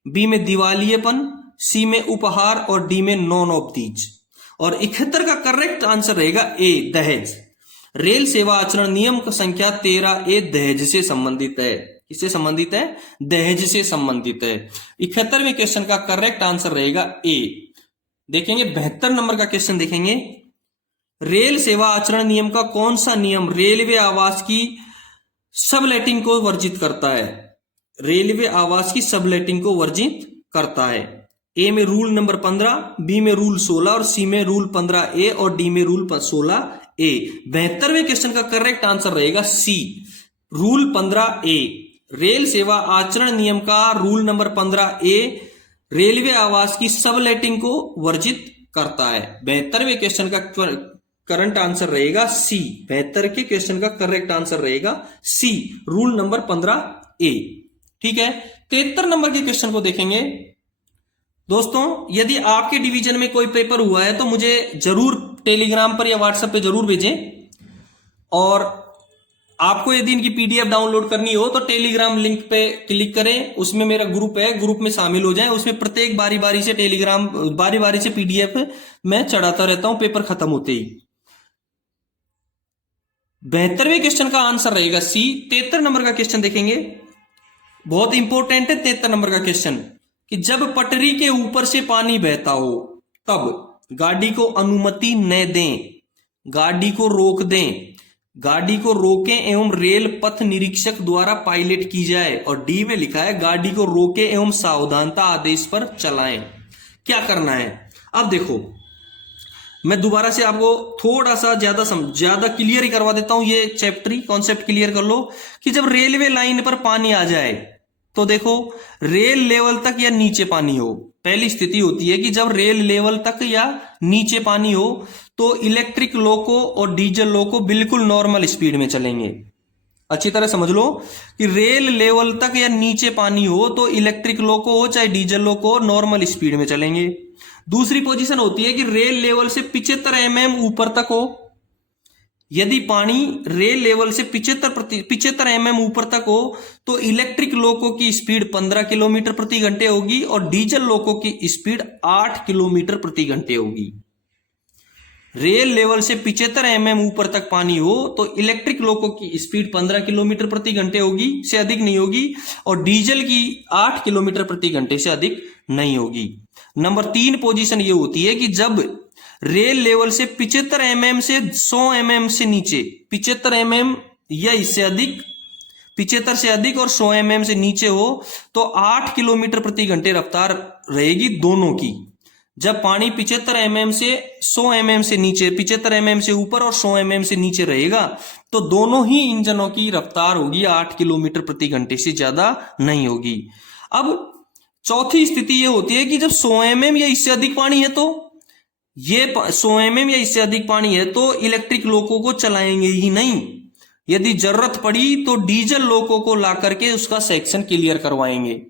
बी में दिवालियेपन, सी में उपहार और डी में नॉन ऑफ दीज। और 71 का करेक्ट आंसर रहेगा ए, दहेज। रेल सेवा आचरण नियम का संख्या 13A दहेज से संबंधित है। किससे संबंधित है? दहेज से संबंधित है। 71वें क्वेश्चन का करेक्ट आंसर रहेगा ए। देखेंगे 72 नंबर का क्वेश्चन देखेंगे, रेल सेवा आचरण नियम का कौन सा नियम रेलवे आवास की सबलेटिंग को वर्जित करता है? रेलवे आवास की सबलेटिंग को वर्जित करता है। ए में रूल नंबर 15, बी में रूल 16 और सी में रूल 15A और डी में रूल 16A। 72वें क्वेश्चन का करेक्ट आंसर रहेगा सी, रूल 15A। रेल सेवा आचरण नियम का रूल नंबर 15A रेलवे आवास की सबलेटिंग को वर्जित करता है। 72वें क्वेश्चन का करंट आंसर रहेगा सी। 72 के क्वेश्चन का करेक्ट आंसर रहेगा सी, रूल नंबर 15A। ठीक है। 73 नंबर के क्वेश्चन को देखेंगे। दोस्तों, यदि आपके डिवीजन में कोई पेपर हुआ है तो मुझे जरूर टेलीग्राम पर या व्हाट्सएप पे जरूर भेजें। और आपको यदि इनकी PDF डाउनलोड करनी हो तो टेलीग्राम लिंक पे क्लिक करें, उसमें मेरा ग्रुप है, ग्रुप में शामिल हो जाएं। उसमें प्रत्येक बारी बारी से PDF मैं चढ़ाता रहता हूं पेपर खत्म होते ही। 72वें क्वेश्चन का आंसर रहेगा सी। 73 नंबर का क्वेश्चन देखेंगे, बहुत इंपॉर्टेंट है 73 नंबर का क्वेश्चन, कि जब पटरी के ऊपर से पानी बहता हो तब गाड़ी को अनुमति न दें, गाड़ी को रोक दें, गाड़ी को रोकें एवं रेल पथ निरीक्षक द्वारा पायलट की जाए। और डी में लिखा है गाड़ी को रोकें एवं सावधानता आदेश पर चलाएं। क्या करना है? अब देखो, मैं दोबारा से आपको थोड़ा सा ज्यादा क्लियर ही करवा देता हूं, ये चैप्टर कॉन्सेप्ट क्लियर कर लो कि जब रेलवे लाइन पर पानी आ जाए तो देखो रेल लेवल तक या नीचे पानी हो, पहली स्थिति होती है कि जब रेल लेवल तक या नीचे पानी हो तो इलेक्ट्रिक लोको और डीजल लोको बिल्कुल नॉर्मल स्पीड में चलेंगे। अच्छी तरह समझ लो कि रेल लेवल तक या नीचे पानी हो तो इलेक्ट्रिक लोको हो चाहे डीजल लोको हो नॉर्मल स्पीड में चलेंगे। दूसरी पोजीशन होती है कि रेल लेवल से 75 mm ऊपर तक हो। यदि पानी रेल लेवल से 75 mm ऊपर तक हो तो इलेक्ट्रिक लोको की स्पीड 15 किलोमीटर प्रति घंटे होगी और डीजल लोको की स्पीड 8 किलोमीटर प्रति घंटे होगी। रेल लेवल से 75 mm ऊपर तक पानी हो तो इलेक्ट्रिक लोको की स्पीड 15 किलोमीटर प्रति घंटे होगी, से अधिक नहीं होगी, और डीजल की 8 किलोमीटर प्रति घंटे से अधिक नहीं होगी। नंबर 3 पोजीशन ये होती है कि जब रेल लेवल से 75 mm से 100 mm से नीचे, 75 mm या इससे अधिक, 75 से अधिक और 100 mm से नीचे हो तो 8 किलोमीटर प्रति घंटे रफ्तार रहेगी दोनों की। जब पानी 75 mm से 100 mm से नीचे, 75 mm से ऊपर और 100 mm से नीचे रहेगा तो दोनों ही इंजनों की रफ्तार होगी 8 किलोमीटर प्रति घंटे से ज्यादा नहीं होगी। अब चौथी स्थिति यह होती है कि जब 100 mm या इससे अधिक पानी है तो ये 100 mm या इससे अधिक पानी है तो इलेक्ट्रिक लोको को चलाएंगे ही नहीं। यदि जरूरत पड़ी तो डीजल लोको को ला करके उसका सेक्शन क्लियर करवाएंगे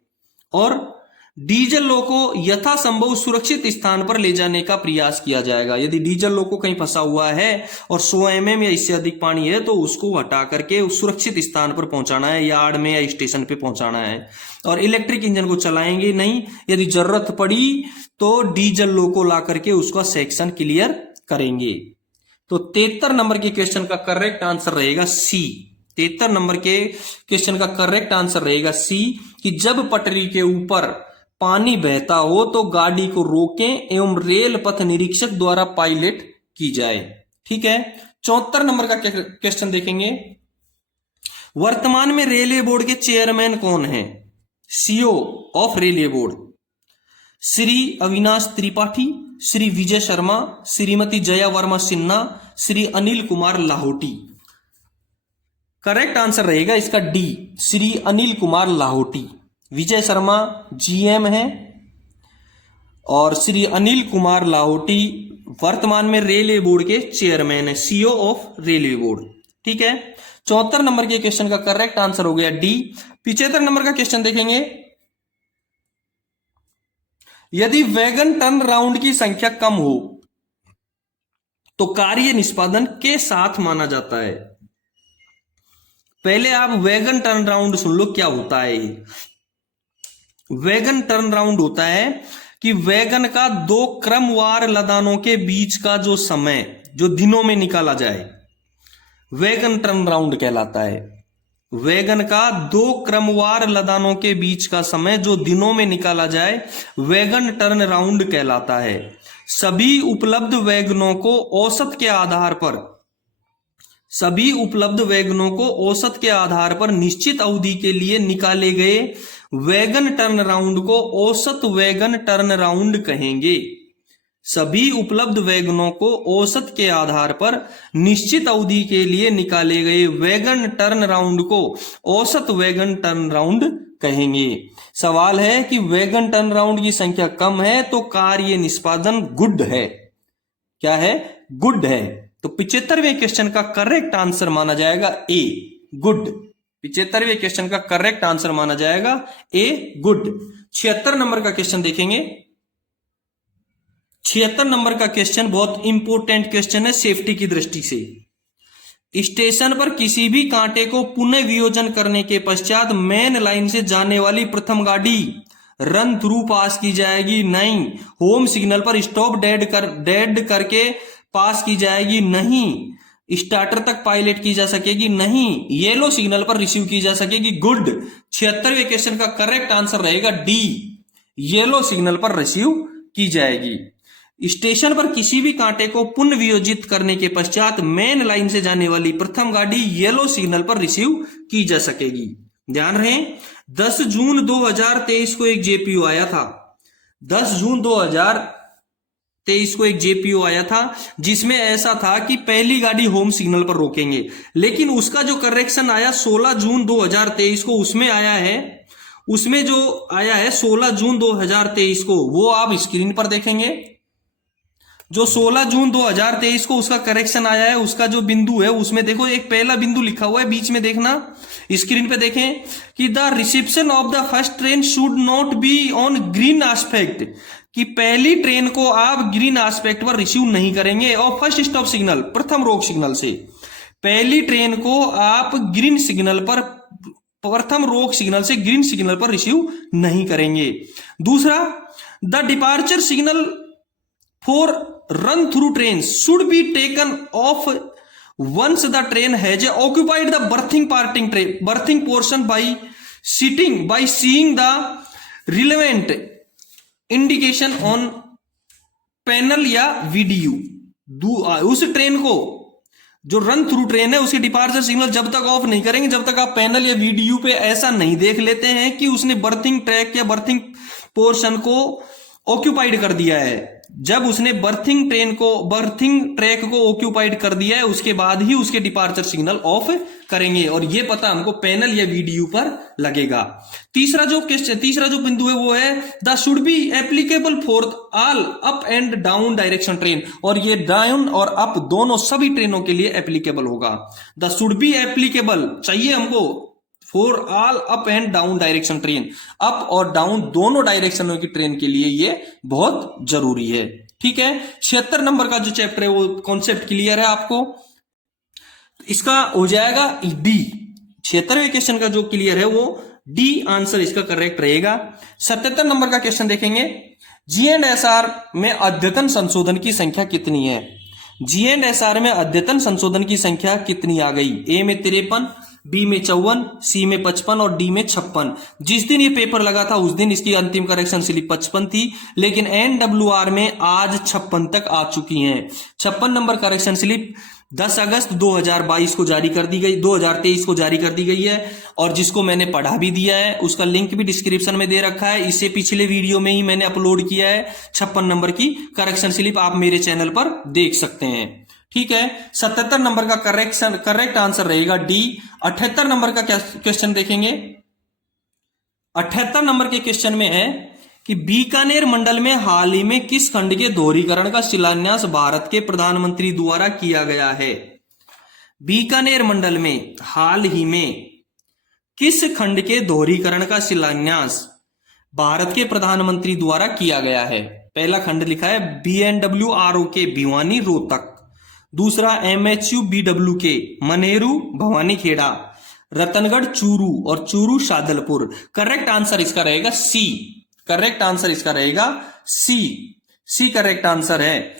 और डीजल लोको यथासंभव सुरक्षित स्थान पर ले जाने का प्रयास किया जाएगा। यदि डीजल लोको कहीं फंसा हुआ है और 100 mm या इससे अधिक पानी है तो उसको हटा करके उस सुरक्षित स्थान पर पहुंचाना है, यार्ड में या स्टेशन पे पहुंचाना है, और इलेक्ट्रिक इंजन को चलाएंगे नहीं। यदि जरूरत पड़ी तो डीजल लोको ला करके उसका सेक्शन क्लियर करेंगे। तो 73 नंबर के क्वेश्चन का करेक्ट आंसर रहेगा सी। 73 नंबर के क्वेश्चन का करेक्ट आंसर रहेगा सी कि जब पटरी के ऊपर पानी बहता हो तो गाड़ी को रोकें एवं रेल पथ निरीक्षक द्वारा पायलट की जाए। ठीक है, 74 नंबर का क्वेश्चन देखेंगे। वर्तमान में रेलवे बोर्ड के चेयरमैन कौन है? CEO of railway board Shri Avinash Tripathi, Shri Vijay Sharma, Shrimati Jaya Verma Sinha, Shri Anil Kumar Lahoti. Correct answer रहेगा इसका डी, श्री अनिल कुमार लाहोटी। विजय शर्मा जीएम है और श्री अनिल कुमार लाहोटी वर्तमान में रेलवे बोर्ड के चेयरमैन है, सीईओ ऑफ रेलवे बोर्ड। ठीक है, 74 नंबर के क्वेश्चन का करेक्ट आंसर हो गया डी। 75 नंबर का क्वेश्चन देखेंगे। यदि वैगन टर्न राउंड की संख्या कम हो तो कार्य निष्पादन के साथ माना जाता है। पहले आप वैगन टर्न राउंड सुन लो क्या होता है। वैगन टर्न राउंड होता है कि वैगन का 2 क्रमवार लदानों के बीच का जो समय जो दिनों में निकाला जाए वैगन टर्न राउंड कहलाता है। वैगन का 2 क्रमवार लदानों के बीच का समय जो दिनों में निकाला जाए वैगन टर्न राउंड कहलाता है। सभी उपलब्ध वैगनों को औसत के आधार पर निश्चित अवधि के लिए निकाले गए वैगन टर्न राउंड को औसत वैगन टर्न राउंड कहेंगे। सभी उपलब्ध वैगनों को औसत के आधार पर निश्चित अवधि के लिए निकाले गए वैगन टर्न राउंड को औसत वैगन टर्न राउंड कहेंगे। सवाल है कि वैगन टर्न राउंड की संख्या कम है तो कार्य निष्पादन गुड है। क्या है? गुड है। तो 75वें क्वेश्चन का करेक्ट आंसर माना जाएगा ए, गुड। 75वें क्वेश्चन का करेक्ट आंसर माना जाएगा ए, गुड। 76 नंबर का क्वेश्चन देखेंगे। 76 नंबर का क्वेश्चन बहुत इंपॉर्टेंट क्वेश्चन है सेफ्टी की दृष्टि से। स्टेशन पर किसी भी कांटे को पुनः वियोजन करने के पश्चात मेन लाइन से जाने वाली प्रथम गाड़ी रन थ्रू पास की जाएगी नहीं। होम सिग्नल पर स्टॉप डेड करके पास की जाएगी नहीं। स्टार्टर तक पायलट की जा सकेगी नहीं। येलो सिग्नल पर रिसीव की जा सकेगी, गुड। 76वें क्वेश्चन का करेक्ट आंसर रहेगा डी, येलो सिग्नल पर रिसीव की जाएगी। स्टेशन पर किसी भी कांटे को पुनः वियोजित करने के पश्चात मेन लाइन से जाने वाली प्रथम गाड़ी येलो सिग्नल पर रिसीव की जा सकेगी। ध्यान रहे 10 जून 2023 को एक जेपीयू आया था। 10 जून 2023 2023 को एक जेपीओ आया था जिसमें ऐसा था कि पहली गाड़ी होम सिग्नल पर रोकेंगे, लेकिन उसका जो करेक्शन आया 16 जून 2023 को, उसमें आया है, उसमें जो आया है 16 जून 2023 को, वो आप स्क्रीन पर देखेंगे। जो 16 जून 2023 को उसका करेक्शन आया है, उसका जो बिंदु है उसमें देखो एक पहला बिंदु लिखा हुआ है, बीच में देखना, स्क्रीन पे देखें कि the reception of the first train should not be on green aspect, कि पहली ट्रेन को आप ग्रीन एस्पेक्ट पर रिसीव नहीं करेंगे, और फर्स्ट स्टॉप सिग्नल, प्रथम रोक सिग्नल से पहली ट्रेन को आप ग्रीन सिग्नल पर, प्रथम रोक सिग्नल से ग्रीन सिग्नल पर रिसीव नहीं करेंगे। दूसरा, the departure signal for run through train should be taken off once the train has occupied the berthing portion by seeing the relevant indication on panel या video. उस train को, जो run through train है, उसके departure signal जब तक of नहीं करेंगे जब तक आप पैनल या वीडियो पे ऐसा नहीं देख लेते हैं कि उसने बर्थिंग ट्रैक या बर्थिंग पोर्शन को ऑक्यूपाइड कर दिया है। जब उसने बर्थिंग ट्रैक को ऑक्यूपाइड कर दिया है, उसके बाद ही उसके डिपार्चर सिग्नल ऑफ करेंगे, और ये पता हमको पैनल या वीडियो पर लगेगा। तीसरा जो बिंदु है वो है the should be applicable for all up and down direction train, और ये डाउन और अप दोनों सभी ट्रेनों के लिए एप्लीकेबल होगा। द शुड बी एप्लीकेबल चाहिए हमको for all up and down direction train, up और डाउन दोनों डायरेक्शनों की ट्रेन के लिए ये बहुत जरूरी है। ठीक है, 76 नंबर का जो चैप्टर है वो कॉन्सेप्ट क्लियर है आपको, इसका हो जाएगा डी। 76वें क्वेश्चन का जो क्लियर है वो डी आंसर इसका करेक्ट रहेगा। 77 नंबर का क्वेश्चन देखेंगे, जी&एसआर में अद्यतन संशोधन की संख्या कितनी है? जी&एसआर में अद्यतन संशोधन की संख्या कितनी आ गई? ए में 53, बी में 54, सी में 55 और डी में 56। जिस दिन ये पेपर लगा था उस दिन इसकी अंतिम करेक्शन स्लिप 55 थी, लेकिन एनडब्ल्यूआर में आज 56 तक आ चुकी हैं। 56 नंबर करेक्शन स्लिप 10 अगस्त 2022 को जारी कर दी गई, 2023 को जारी कर दी गई है, और जिसको मैंने पढ़ा भी दिया है उसका लिंक भी डिस्क्रिप्शन में दे रखा है। इससे पिछले वीडियो में ही मैंने अपलोड किया है 56 नंबर की करेक्शन स्लिप, आप मेरे चैनल पर देख सकते हैं। ठीक है, 77 नंबर का करेक्ट आंसर रहेगा डी। 78 नंबर का क्वेश्चन देखेंगे। 78 नंबर के क्वेश्चन में है कि बीकानेर मंडल में हाल ही में किस खंड के दोहरीकरण का शिलान्यास भारत के प्रधानमंत्री द्वारा किया गया है? बीकानेर मंडल में हाल ही में किस खंड के दोहरीकरण का शिलान्यास भारत के प्रधानमंत्री द्वारा किया गया है? पहला खंड लिखा है BNWROK भिवानी रोहतक, दूसरा MHUBWK मनेरू भवानी खेड़ा, रतनगढ़ चूरू और चूरू शादलपुर। करेक्ट आंसर इसका रहेगा सी। करेक्ट आंसर इसका रहेगा सी। सी करेक्ट आंसर है।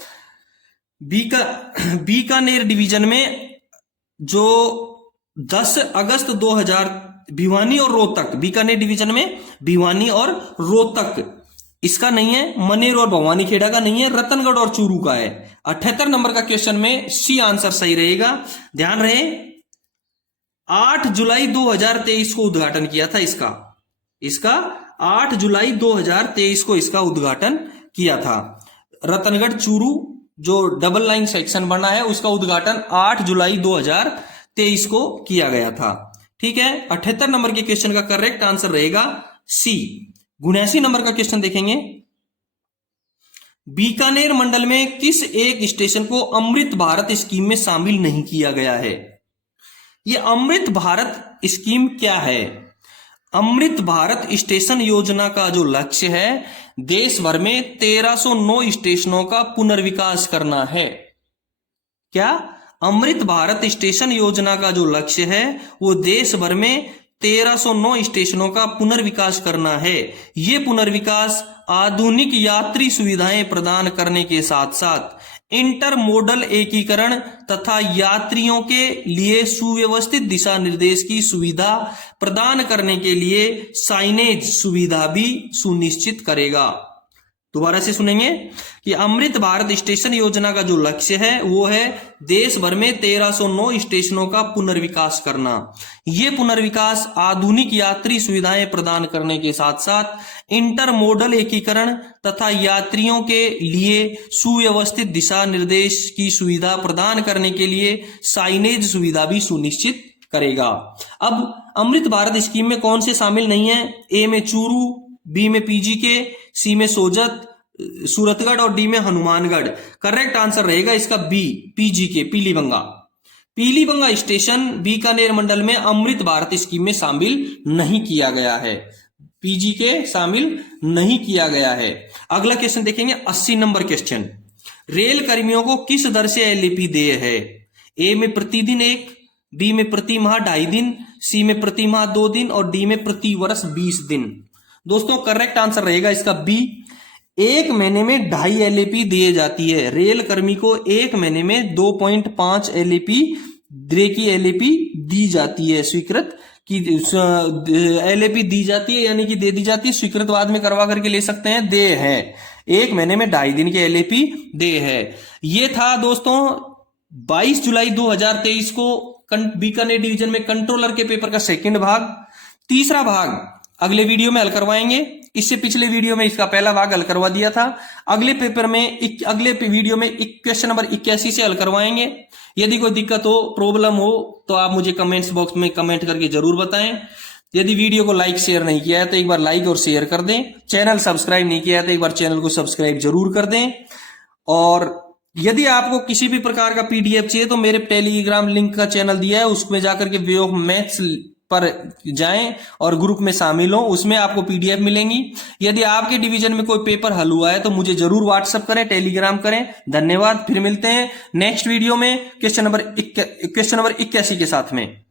बीकानेर डिवीजन में जो 10 अगस्त 2000 भिवानी और रोहतक, बीकानेर डिवीजन में भिवानी और रोहतक इसका नहीं है, मनेर और भवानी खेड़ा का नहीं है, रतनगढ़ और चूरू का है। 78 नंबर का क्वेश्चन में सी आंसर सही रहेगा। ध्यान रहे 8 जुलाई 2023 को उद्घाटन किया था इसका 8 जुलाई 2023 को इसका उद्घाटन किया था। रतनगढ़ चूरू जो डबल लाइन सेक्शन बना है उसका उद्घाटन 8 जुलाई 2023 को किया गया था। ठीक है, 78 नंबर के क्वेश्चन का करेक्ट आंसर रहेगा सी। 79 नंबर का क्वेश्चन देखेंगे, बीकानेर मंडल में किस एक स्टेशन को अमृत भारत स्कीम में शामिल नहीं किया गया है? यह अमृत भारत स्कीम क्या है? अमृत भारत स्टेशन योजना का जो लक्ष्य है देश भर में 1309 स्टेशनों का पुनर्विकास करना है। क्या? अमृत भारत स्टेशन योजना का जो लक्ष्य है वो देश भर में 1309 स्टेशनों का पुनर्विकास करना है। ये पुनर्विकास आधुनिक यात्री सुविधाएं प्रदान करने के साथ साथ इंटरमोडल एकीकरण तथा यात्रियों के लिए सुव्यवस्थित दिशा निर्देश की सुविधा प्रदान करने के लिए साइनेज सुविधा भी सुनिश्चित करेगा। दोबारा से सुनेंगे कि अमृत भारत स्टेशन योजना का जो लक्ष्य है वो है देश भर में 1309 स्टेशनों का पुनर्विकास करना। ये पुनर्विकास आधुनिक यात्री सुविधाएं प्रदान करने के साथ साथ इंटरमोडल एकीकरण तथा यात्रियों के लिए सुव्यवस्थित दिशा निर्देश की सुविधा प्रदान करने के लिए साइनेज सुविधा भी सुनिश्चित करेगा। अब अमृत भारत स्कीम में कौन से शामिल नहीं है? ए में चूरू, बी में पीजीके, सी में सोजत सूरतगढ़ और डी में हनुमानगढ़। करेक्ट आंसर रहेगा इसका B, PGK, Pilibanga. Pilibanga station Bikaner मंडल में अमृत भारत स्कीम में शामिल नहीं किया गया है, पीजीके शामिल नहीं किया गया है। अगला क्वेश्चन देखेंगे 80 नंबर क्वेश्चन। रेल कर्मियों को किस दर से एलएपी देय है? ए में प्रतिदिन 1, बी में प्रति माह 2.5 दिन, सी में प्रति माह 2 दिन और डी में प्रति वर्ष 20 दिन। दोस्तों करेक्ट आंसर रहेगा इसका बी, 1 महीने में 2.5 एलएपी दिए जाती है। रेल कर्मी को 1 महीने में 2.5 एलएपी की एलएपी दी जाती है, स्वीकृत की एलएपी दी जाती है, यानी कि दे दी जाती है, स्वीकृत बाद में करवा करके ले सकते हैं, दे है। 1 महीने में 2.5 दिन की एलएपी दे है। ये था दोस्तों 22 जुलाई 2023 को बीकानेर डिवीजन में कंट्रोलर के पेपर का सेकंड भाग। तीसरा भाग अगले वीडियो में हल करवाएंगे। इससे पिछले वीडियो में इसका पहला भाग हल करवा दिया था। अगले पेपर में अगले वीडियो में क्वेश्चन नंबर 81 से हल करवाएंगे। यदि कोई दिक्कत हो, प्रॉब्लम हो तो आप मुझे कमेंट्स बॉक्स में कमेंट करके जरूर बताएं। यदि वीडियो को लाइक शेयर नहीं किया है तो एक बार लाइक और शेयर कर दें। चैनल सब्सक्राइब नहीं किया है तो एक बार चैनल को सब्सक्राइब जरूर कर दें। और यदि आपको किसी भी प्रकार का पीडीएफ चाहिए तो मेरे टेलीग्राम लिंक का चैनल दिया है, उसमें जाकर के वे ऑफ मैथ्स पर जाएं और ग्रुप में शामिल हो, उसमें आपको पीडीएफ मिलेंगी। यदि आपके डिवीजन में कोई पेपर हल हुआ है तो मुझे जरूर व्हाट्सएप करें, टेलीग्राम करें। धन्यवाद। फिर मिलते हैं नेक्स्ट वीडियो में क्वेश्चन नंबर 81 के साथ में।